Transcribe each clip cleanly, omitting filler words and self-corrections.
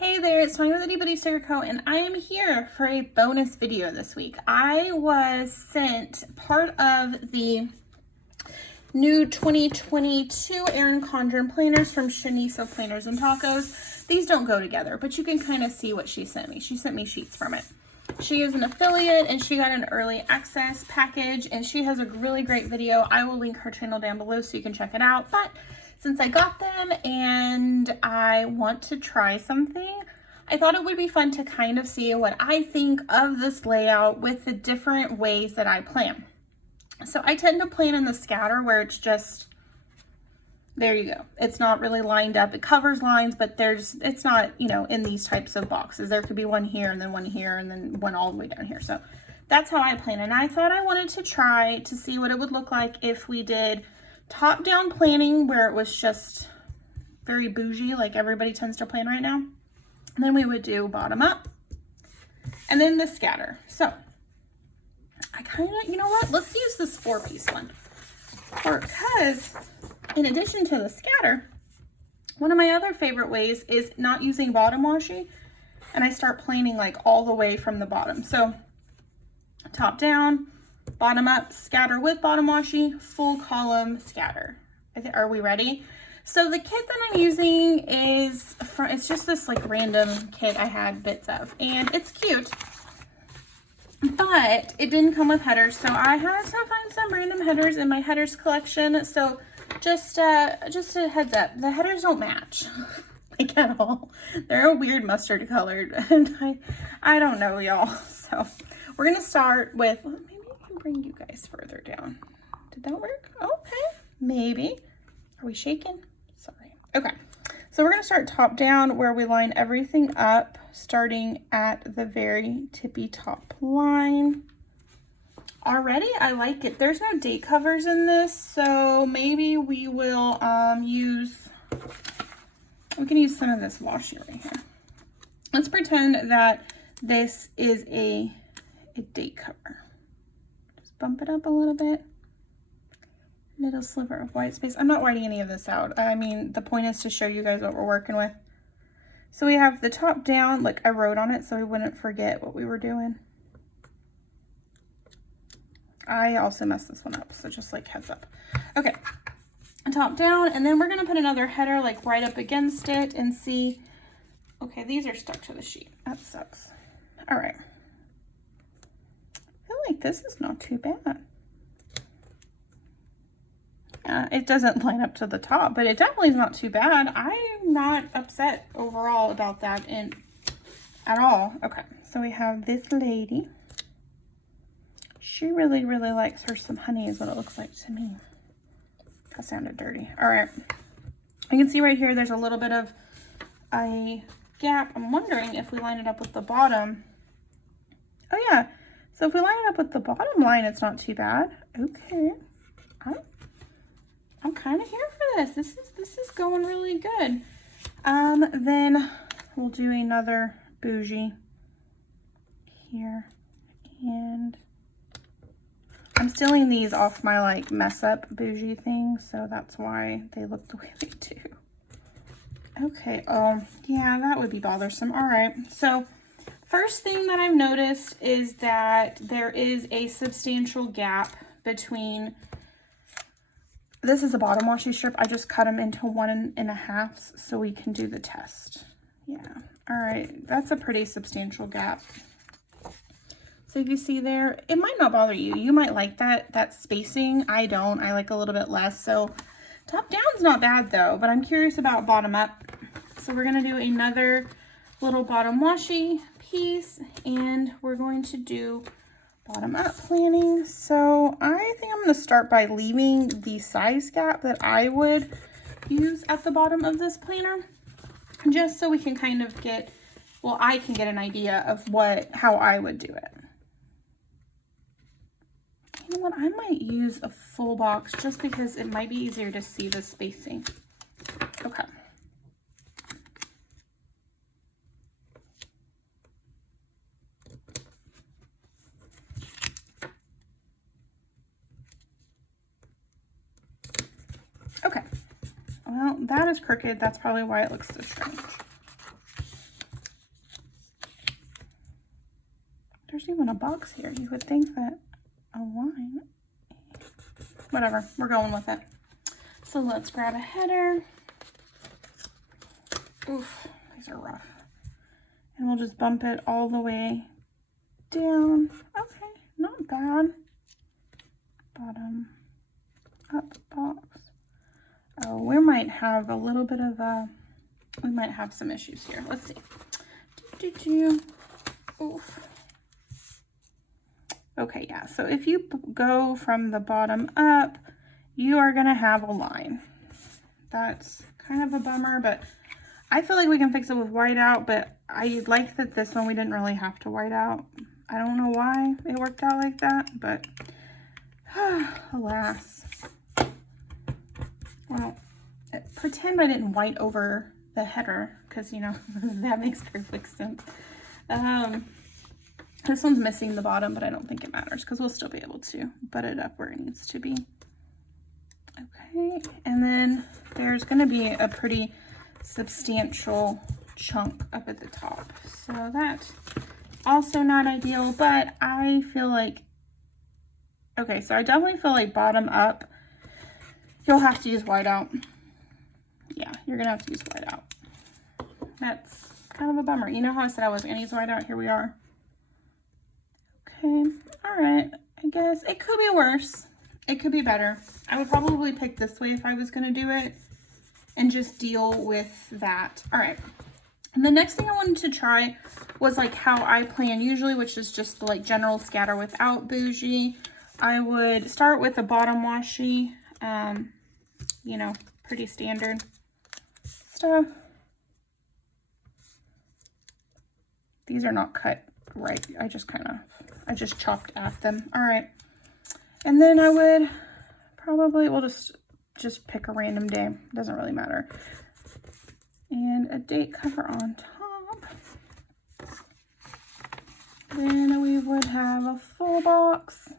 Hey there, it's Tony with Ittybittystickerco, and I am here for a bonus video this week. I was sent part of the new 2022 Erin Condren planners from Shanice of PlannersandTacos. These don't go together, but you can kind of see what she sent me. She sent me sheets from it. She is an affiliate and she got an early access package, and she has a really great video. I will link her channel down below so you can check it out. But since I got them and I want to try something, I thought it would be fun to kind of see what I think of this layout with the different ways that I plan. So I tend to plan in the scatter where it's just, there you go. It's not really lined up. It covers lines, but it's not, you know, in these types of boxes. There could be one here and then one here and then one all the way down here. So that's how I plan. And I thought I wanted to try to see what it would look like if we did top-down planning where it was just very bougie like everybody tends to plan right now. And then we would do bottom up and then the scatter. So I kind of, you know what, let's use this 4-piece one, because in addition to the scatter, one of my other favorite ways is not using bottom washi, and I start planning like all the way from the bottom. So top down, bottom up, scatter with bottom washi, full column scatter. Are we ready? So the kit that I'm using is, it's just this like random kit I had bits of, and it's cute, but it didn't come with headers. So I had to find some random headers in my headers collection. So just a heads up, the headers don't match like at all. They're a weird mustard colored, and I don't know, y'all. So we're gonna start with, maybe I can bring you guys further down. Did that work? Okay, maybe. Are we shaking? Sorry. Okay, so we're gonna start top down where we line everything up, starting at the very tippy top line. Already, I like it. There's no date covers in this, so maybe we will we can use some of this washi right here. Let's pretend that this is a date cover. Just bump it up a little bit. Little sliver of white space. I'm not whiting any of this out. I mean, the point is to show you guys what we're working with. So we have the top down, like I wrote on it so we wouldn't forget what we were doing. I also messed this one up, so just like heads up. Okay, top down, and then we're gonna put another header like right up against it and see, okay, these are stuck to the sheet. That sucks. All right. I feel like this is not too bad. It doesn't line up to the top, but it definitely is not too bad. I'm not upset overall about that at all. Okay, so we have this lady. She really, really likes her some honey is what it looks like to me. That sounded dirty. All right. You can see right here, there's a little bit of a gap. I'm wondering if we line it up with the bottom. Oh yeah. So if we line it up with the bottom line, it's not too bad. Okay. I'm kind of here for this. This is going really good. Then we'll do another bougie here, and I'm stealing these off my like mess up bougie thing, so that's why they look the way they do. Okay, oh yeah, that would be bothersome. All right, so first thing that I've noticed is that there is a substantial gap between, this is a bottom washi strip. I just cut them into 1.5 so we can do the test. Yeah, all right, that's a pretty substantial gap. So if you see there, it might not bother you. You might like that spacing. I don't. I like a little bit less. So top down's not bad though, but I'm curious about bottom up. So we're gonna do another little bottom washi piece, and we're going to do bottom up planning. So I think I'm gonna start by leaving the size gap that I would use at the bottom of this planner, just so we can kind of get, well, I can get an idea of how I would do it. You know what, I might use a full box just because it might be easier to see the spacing. Okay. Okay. Well, that is crooked. That's probably why it looks so strange. There's even a box here. You would think that a line. Whatever, we're going with it. So let's grab a header. Oof, these are rough. And we'll just bump it all the way down. Okay, not bad. Bottom up box. Oh, we might have a little bit of we might have some issues here. Let's see. Oof. Okay, yeah, so if you go from the bottom up, you are gonna have a line. That's kind of a bummer, but I feel like we can fix it with whiteout, but I like that this one we didn't really have to white out. I don't know why it worked out like that, but alas. Well, pretend I didn't white over the header, because, you know, that makes perfect sense. This one's missing the bottom, but I don't think it matters because we'll still be able to butt it up where it needs to be. Okay, and then there's going to be a pretty substantial chunk up at the top. So that's also not ideal, but I feel like, okay, so I definitely feel like bottom up, you'll have to use whiteout. Yeah, you're going to have to use whiteout. That's kind of a bummer. You know how I said I was going to use whiteout? Here we are. Okay, all right. I guess it could be worse. It could be better. I would probably pick this way if I was going to do it and just deal with that. All right. And the next thing I wanted to try was like how I plan usually, which is just the like general scatter without bougie. I would start with a bottom washi, you know, pretty standard stuff. These are not cut right. I just chopped at them. All right. And then I would probably, we'll just pick a random day. Doesn't really matter. And a date cover on top. Then we would have a full box.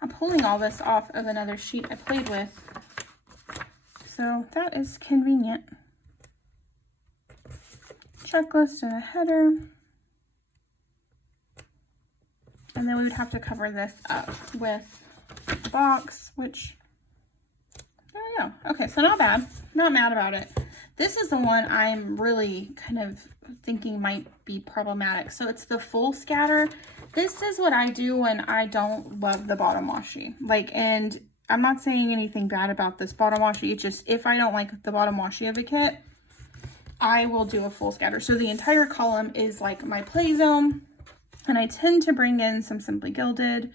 I'm pulling all this off of another sheet I played with, so that is convenient. Checklist and a header. And then we would have to cover this up with the box, which, there we go. Okay, so not bad. Not mad about it. This is the one I'm really kind of thinking might be problematic. So it's the full scatter. This is what I do when I don't love the bottom washi. Like, and I'm not saying anything bad about this bottom washi. It's just, if I don't like the bottom washi of a kit, I will do a full scatter. So the entire column is like my play zone. And I tend to bring in some Simply Gilded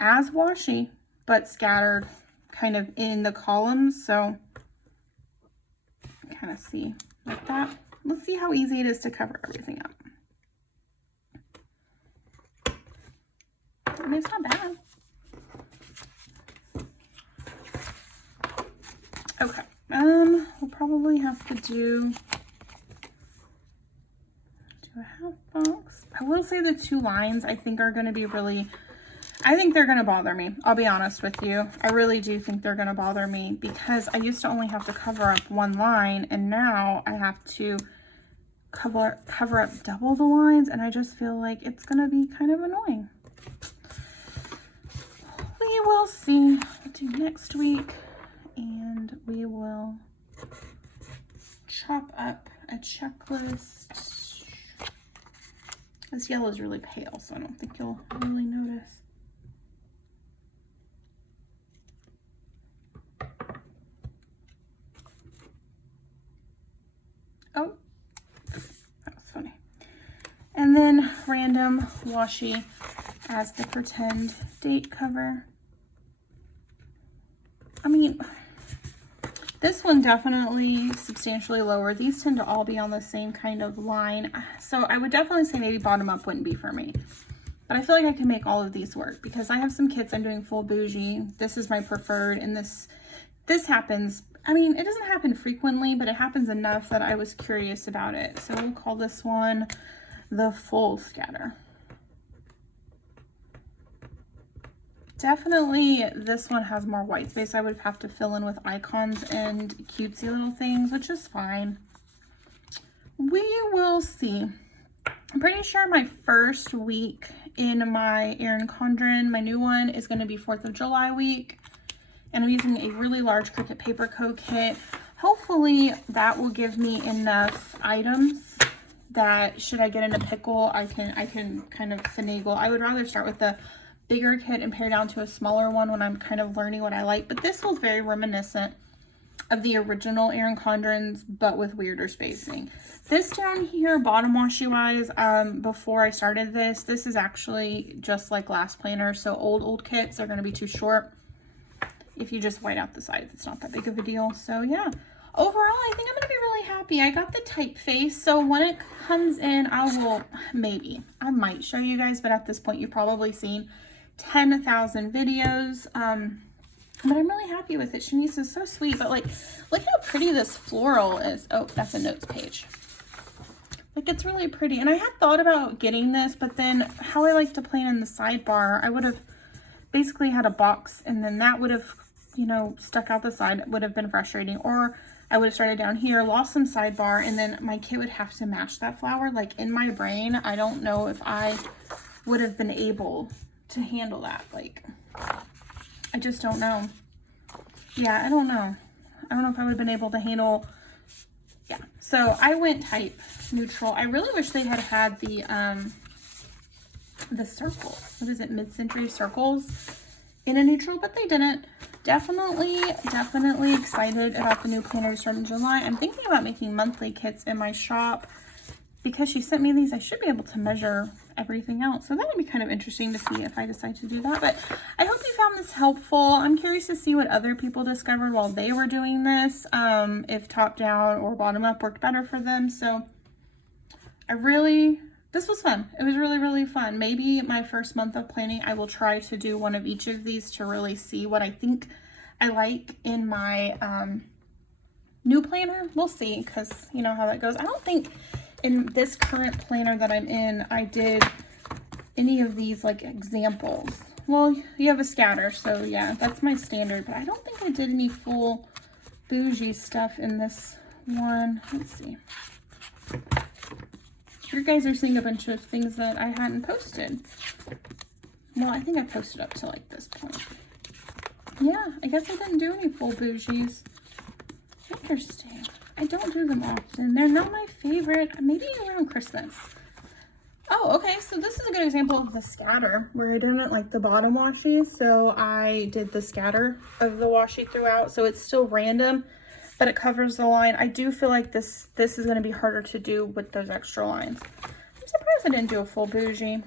as washi, but scattered kind of in the columns. So kind of see like that. Let's see how easy it is to cover everything up. I mean, it's not bad. Okay. We'll probably have to do a half box. I will say the two lines I think are going to be really, I think they're going to bother me. I'll be honest with you. I really do think they're going to bother me because I used to only have to cover up one line and now I have to cover up double the lines, and I just feel like it's going to be kind of annoying. We will see. We'll do next week, and we will chop up a checklist. This yellow is really pale, so I don't think you'll really notice. Oh, that was funny. And then random washi as the pretend date cover. I mean, this one definitely substantially lower. These tend to all be on the same kind of line. So I would definitely say maybe bottom up wouldn't be for me. But I feel like I can make all of these work because I have some kits I'm doing full bougie. This is my preferred, and this happens. I mean, it doesn't happen frequently, but it happens enough that I was curious about it. So we'll call this one the full scatter. Definitely this one has more white space. I would have to fill in with icons and cutesy little things, which is fine. we will see. I'm pretty sure my first week in my Erin Condren, my new one, is going to be 4th of July week. And I'm using a really large Cricut Paperco kit. Hopefully that will give me enough items that should I get in a pickle, I can kind of finagle. I would rather start with the bigger kit and pare down to a smaller one when I'm kind of learning what I like. But this was very reminiscent of the original Erin Condrens, but with weirder spacing. This down here, bottom washi wise, before I started this is actually just like last planner. So old kits are going to be too short. If you just white out the sides, it's not that big of a deal. So yeah, overall, I think I'm going to be really happy. I got the typeface, so when it comes in, I might show you guys, but at this point, you've probably seen 10,000 videos. But I'm really happy with it. Shanice is so sweet, but like, look how pretty this floral is. Oh, that's a notes page. Like, it's really pretty. And I had thought about getting this, but then how I like to plan in the sidebar, I would have basically had a box, and then that would have, you know, stuck out the side. It would have been frustrating. Or I would have started down here, lost some sidebar, and then my kit would have to match that flower. Like, in my brain, I don't know if I would have been able to handle that. Like, I just don't know. Yeah, I don't know. I don't know if I would have been able to handle. Yeah, so I went type neutral. I really wish they had the circle. What is it? Mid-century circles in a neutral, but they didn't. Definitely excited about the new planner to start in July. I'm thinking about making monthly kits in my shop. Because she sent me these, I should be able to measure everything out. So that would be kind of interesting to see if I decide to do that. But I hope you found this helpful. I'm curious to see what other people discovered while they were doing this. If top down or bottom up worked better for them. So this was fun. It was really fun. Maybe my first month of planning, I will try to do one of each of these to really see what I think I like in my new planner. We'll see, because you know how that goes. I don't think in this current planner that I'm in, I did any of these like examples. Well, you have a scatter, so yeah, that's my standard, but I don't think I did any full bougie stuff in this one. Let's see. You guys are seeing a bunch of things that I hadn't posted. Well, I think I posted up to like this point. Yeah, I guess I didn't do any full bougies. Interesting. I don't do them often. They're not my favorite. Maybe around Christmas. Oh, okay. So this is a good example of the scatter where I didn't like the bottom washi. So I did the scatter of the washi throughout. So it's still random, but it covers the line. I do feel like this is going to be harder to do with those extra lines. I'm surprised I didn't do a full bougie.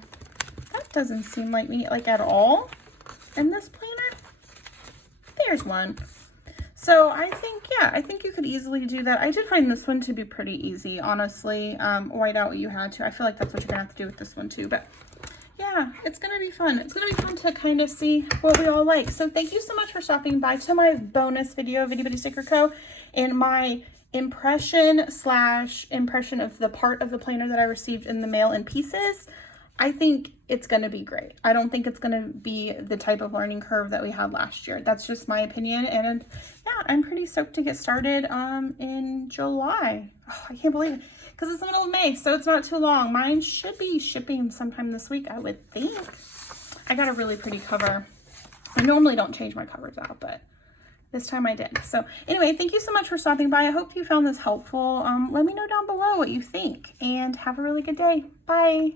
That doesn't seem like me like at all in this planner. There's one. So I think, yeah, I think you could easily do that. I did find this one to be pretty easy, honestly. White out what you had to. I feel like that's what you're gonna have to do with this one too. But yeah, it's gonna be fun. It's gonna be fun to kind of see what we all like. So thank you so much for stopping by to my bonus video of Ittybittystickerco and my impression of the part of the planner that I received in the mail in pieces. I think it's going to be great. I don't think it's going to be the type of learning curve that we had last year. That's just my opinion. And yeah, I'm pretty stoked to get started in July. Oh, I can't believe it, because it's the middle of May, so it's not too long. Mine should be shipping sometime this week, I would think. I got a really pretty cover. I normally don't change my covers out, but this time I did. So anyway, thank you so much for stopping by. I hope you found this helpful. Let me know down below what you think, and have a really good day. Bye.